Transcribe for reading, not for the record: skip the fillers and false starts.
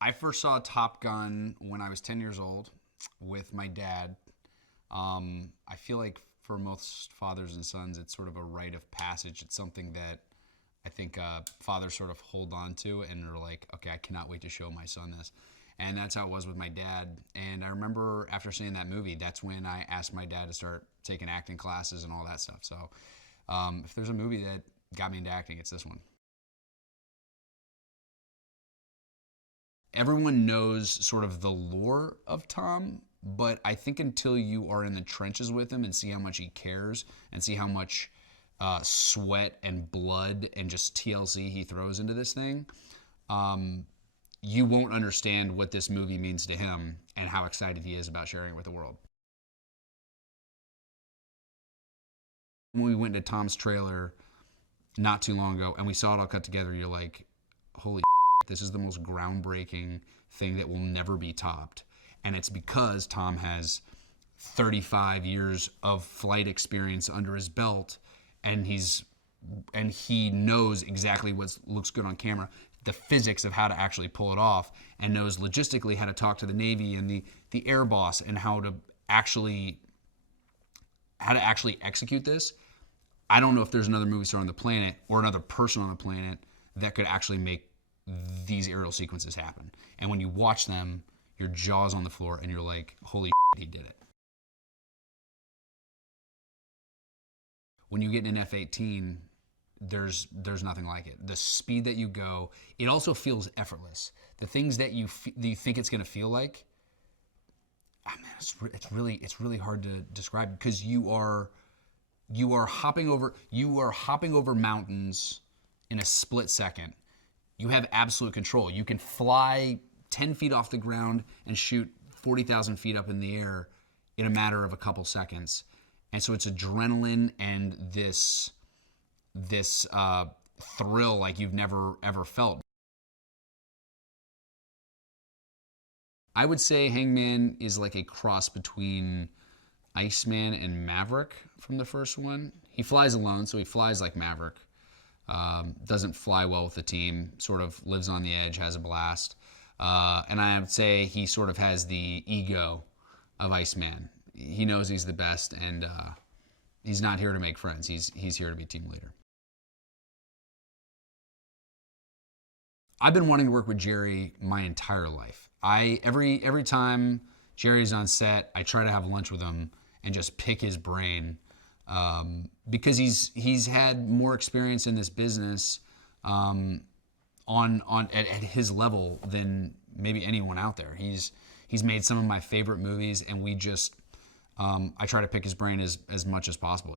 I first saw Top Gun when I was 10 years old with my dad. I feel like for most fathers and sons, it's sort of a rite of passage. It's something that I think fathers sort of hold on to and are like, okay, I cannot wait to show my son this. And that's how it was with my dad. And I remember after seeing that movie, that's when I asked my dad to start taking acting classes and all that stuff. So if there's a movie that got me into acting, it's this one. Everyone knows sort of the lore of Tom, but I think until you are in the trenches with him and see how much he cares and see how much sweat and blood and just TLC he throws into this thing, you won't understand what this movie means to him and how excited he is about sharing it with the world. When we went to Tom's trailer not too long ago and we saw it all cut together, you're like, holy shit, this is the most groundbreaking thing that will never be topped. And it's because Tom has 35 years of flight experience under his belt, and he knows exactly what looks good on camera, the physics of how to actually pull it off, and knows logistically how to talk to the Navy and the air boss and how to actually execute this. I don't know if there's another movie star on the planet or another person on the planet that could actually make these aerial sequences happen. And when you watch them, your jaw's on the floor and you're like, holy shit, he did it. When you get in an F-18, there's nothing like it. The speed that you go, it also feels effortless. The things that you think it's going to feel like, I mean, it's really hard to describe because you are hopping over mountains in a split second. You have absolute control. You can fly 10 feet off the ground and shoot 40,000 feet up in the air in a matter of a couple seconds. And so it's adrenaline and this thrill like you've never ever felt. I would say Hangman is like a cross between Iceman and Maverick from the first one. He flies alone, so he flies like Maverick. Doesn't fly well with the team, sort of lives on the edge, has a blast. And I would say he sort of has the ego of Iceman. He knows he's the best, and he's not here to make friends. He's here to be team leader. I've been wanting to work with Jerry my entire life. Every time Jerry's on set, I try to have lunch with him and just pick his brain because he's had more experience in this business at his level than maybe anyone out there. He's made some of my favorite movies, and I try to pick his brain as much as possible.